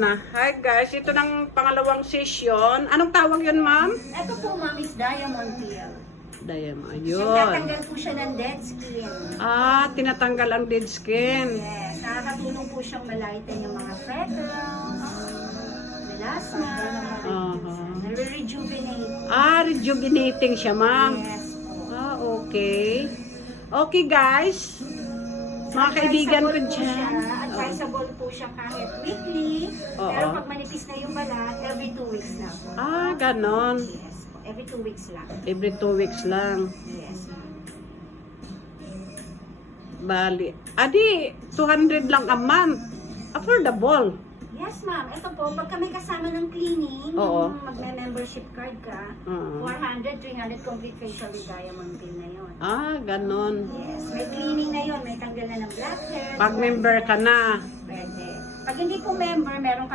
Hi guys, ito ng pangalawang session. Anong tawag yun, ma'am? Ito po, ma'am, is diamond peel. Diamond. Tinatanggal po siya ng dead skin. Tinatanggal ang dead skin. Yes, nakakatulong po siyang malaitan yung mga freckles, melasma, nare-rejuvenate. Rejuvenating siya, ma'am. Yes po. Okay. Okay guys. Mga kaibigan ko dyan. Advisable po siya kahit weekly. Pero pag manipis na yung balat, every 2 weeks na po. Ganon. Yes po. Every 2 weeks lang. Every 2 weeks lang. Yes, ma'am. Bali. 200 lang a month. Affordable. Yes, ma'am. Ito po, pagka may kasama ng cleaning, Oo. magme-membership card ka, 400, 300 complete facial with diamond peel na yun. Ganon. Yes, may cleaning na yun, may tanggal na ng blackheads. Pag member ka na. Pwede. Pag hindi po member, meron